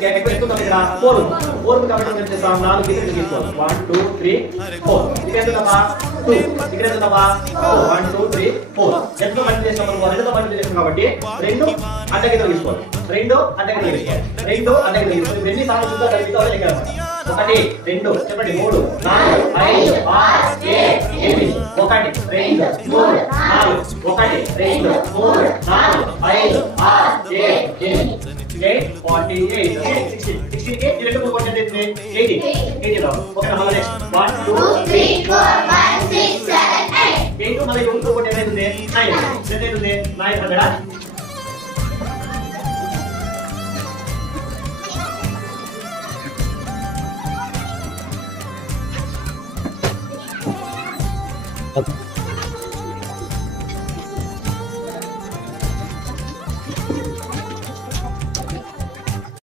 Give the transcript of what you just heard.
దీనికి ఎక్కువ ఎక్కువ ఇక్కడ 4 4 కాబట్టి మనం చేస్తాం 4 ఇక్కడ తీసుకోవాలి 1 2 3 4 ఇక్కడ ఎంతమా 2 ఇక్కడ ఎంతమా 1 2 3 4 ఎంత మల్టిప్లై చేస్తాం మనం రెండుతో మల్టిప్లై చేస్తాం కాబట్టి రెండు అడ్డగిద్దలు తీసుకోవాలి రెండు అడ్డగిద్దలు తీసుకోవాలి రెండు అడ్డగిద్దలు తీసుకోవాలి ఎన్ని సార్లు చూద్దాం కలిపితే ఇక్కడ 1 2 చెప్పండి 3 4 5 6 7 8 1 2 3 4 1 2 3 4 5 6 7 8 48 16 కి రెండు మూడు కొంచెం చేస్తే 80 లో ఓకే మళ్ళీ నెక్స్ట్ 1 2 3 4 5 6 7 8 8 మళ్ళీ ఇంకో కొంచెం ఏమైతుంది 9 ఎంత అవుతుంది 900